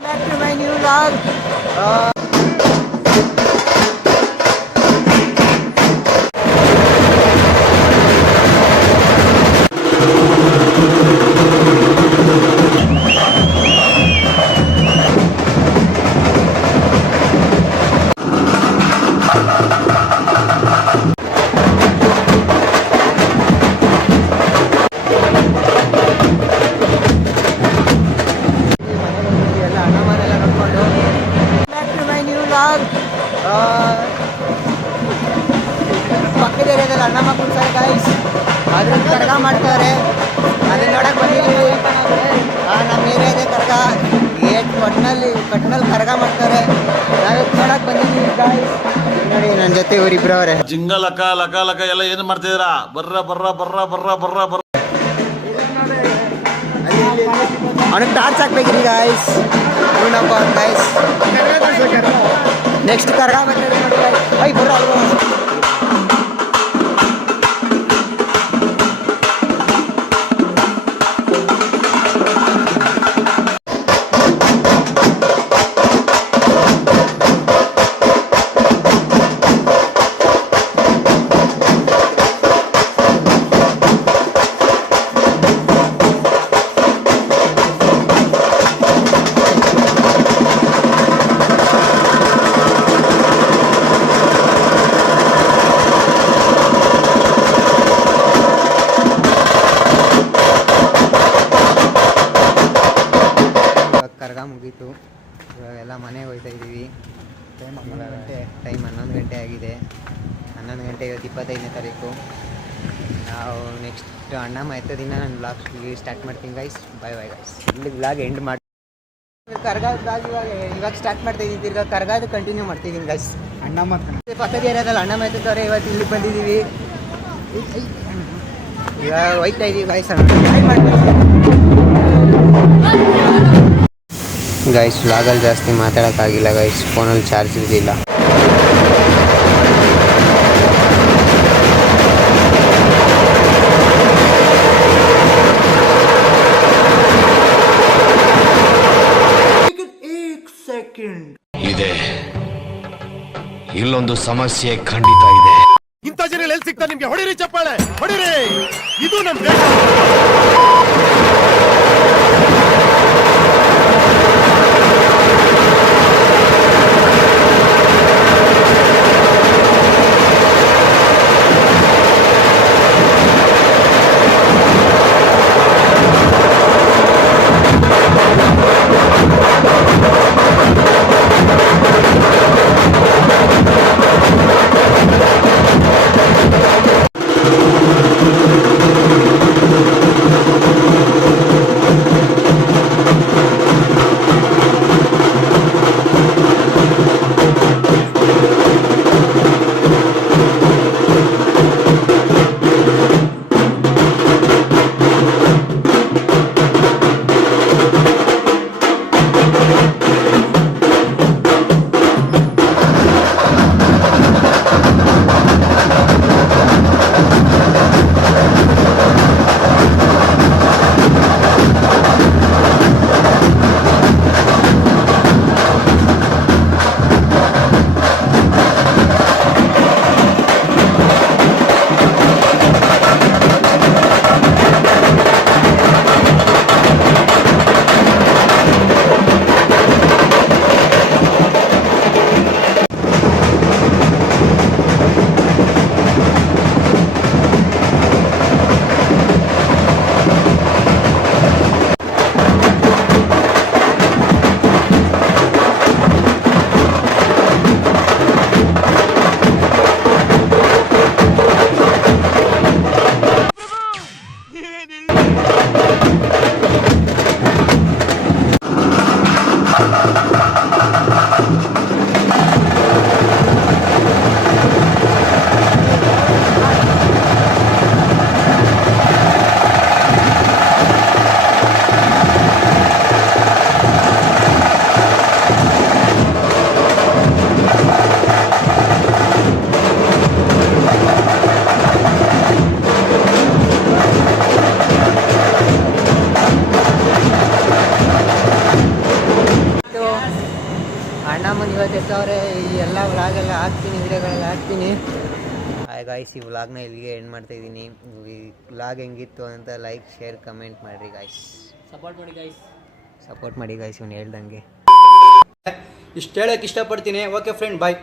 Back to my new vlog. ಪಕ್ಕದ ಏರಿಯಾದಲ್ಲಿ ಅಣ್ಣ ಮಕ್ಕಳು ಸರ್ ಗೈಸ್ ಅದ್ರಲ್ಲಿ ಕರಗ ಮಾಡ್ತಾರೆ. ಅದನ್ನ ನೋಡಕ್ ಬಂದಿದ್ದೀವಿ. ನಮ್ಮ ಏರಿಯಾದೇ ಕರಗ ಕಟ್ನಲ್ಲಿ ಕರಗ ಮಾಡ್ತಾರೆ. ನಾವು ನೋಡಕ್ ಬಂದಿದ್ದೀವಿ ಗೈಸ್. ನೋಡಿ ನನ್ನ ಜೊತೆ ಇವರಿಬ್ರು ಅವರೇ. ಜಿಂಗ ಲಕ ಲಕ ಲಕ ಎಲ್ಲ ಏನು ಮಾಡ್ತಿದ್ದೀರಾ? ಬರ್ರ ಬರ್ರ ಬರ್ರ ಬರ್ರ ಬರ್ರ ಬರ್ರ. ಅವನಿಗೆ ಟಾರ್ಚ್ ಹಾಕ್ಬೇಕ್ರಿ ಗೈಸ್. ಇವನಪ್ಪ ಗೈಸ್ ನೆಕ್ಸ್ಟ್ ಕರಗ ಬರ್ತಾರೆ ನೋಡಿ ಗೈಸ್. ಐ ಬರ್ರ ಕರಗ ಮುಗೀತು. ಇವಾಗೆಲ್ಲ ಮನೆಗೆ ಹೋಗ್ತಾ ಇದ್ದೀವಿ. ಟೈಮ್ 11 ಗಂಟೆ ಆಗಿದೆ. 11 ಗಂಟೆ ಇವತ್ತು 25ನೇ ತಾರೀಕು. ನಾವು ನೆಕ್ಸ್ಟ್ ಅಣ್ಣಮ್ಮ ಎತ್ತ ದಿನ ನಾನು ಬ್ಲಾಗ್ ಸ್ಟಾರ್ಟ್ ಮಾಡ್ತೀನಿ ಗೈಸ್. Bye guys. ಇಲ್ಲಿ ಬ್ಲಾಗ್ ಎಂಡ್ ಮಾಡಿ ಕರಗ ಬ್ಲಾಗ್ ಇವಾಗ ಸ್ಟಾರ್ಟ್ ಮಾಡ್ತಾ ಇದ್ದೀವಿ. ತಿರ್ಗಾ ಕರಗದು ಕಂಟಿನ್ಯೂ ಮಾಡ್ತಿದ್ದೀನಿ ಗೈಸ್. ಅಣ್ಣಮ್ಮ ಪಕ್ಕದ ಏರಿಯಾದಲ್ಲಿ ಅಣ್ಣಮ್ಮ ಎತ್ತಿದ್ದಾರೆ. ಇವತ್ತು ಇಲ್ಲಿ ಬಂದಿದ್ದೀವಿ. ಇವಾಗ ಹೋಗ್ತಾ ಇದ್ದೀವಿ ಗೈಸ್. ಗೈಸ್ ವ್ಲಾಗಲ್ಲಿ ಜಾಸ್ತಿ ಮಾತಾಡೋಕ್ಕಾಗಿಲ್ಲ ಗೈಸ್. ಫೋನಲ್ಲಿ ಚಾರ್ಜ್ ಇರಲಿಲ್ಲ. ಇದೆ ಇಲ್ಲೊಂದು ಸಮಸ್ಯೆ ಖಂಡಿತ ಇದೆ. ಇಂಥ ಜನ ಎಲ್ಲಿ ಸಿಗ್ತಾ ನಿಮ್ಗೆ? ಹೊಡಿರಿ ಚಪ್ಪಾಳೆ ಹೊಡಿರಿ. ಇದು ನಮ್ಮ ದೇಶ. ಅಣ್ಣಮ್ಮನ ಇವತ್ತು ಎತ್ತವ್ರೆ. ಈ ಎಲ್ಲ ವ್ಲಾಗೆಲ್ಲ ಹಾಕ್ತೀನಿ, ವಿಡಿಯೋಗಳೆಲ್ಲ ಹಾಕ್ತೀನಿ. ಹಾಯ್ ಗಾಯ್ಸ್, ಈ ವ್ಲಾಗ್ನ ಇಲ್ಲಿಗೆ ಎಂಡ್ ಮಾಡ್ತಾಯಿದ್ದೀನಿ. ಈ ವ್ಲಾಗ್ ಹೆಂಗಿತ್ತು ಅಂತ ಲೈಕ್, ಶೇರ್, ಕಮೆಂಟ್ ಮಾಡಿರಿ ಗಾಯ್ಸ್. ಸಪೋರ್ಟ್ ಮಾಡಿ ಗಾಯ್ಸ್ ಇವ್ನು ಹೇಳ್ದಂಗೆ. ಇಷ್ಟು ಹೇಳೋಕ್ಕೆ ಇಷ್ಟಪಡ್ತೀನಿ. ಓಕೆ ಫ್ರೆಂಡ್, ಬಾಯ್.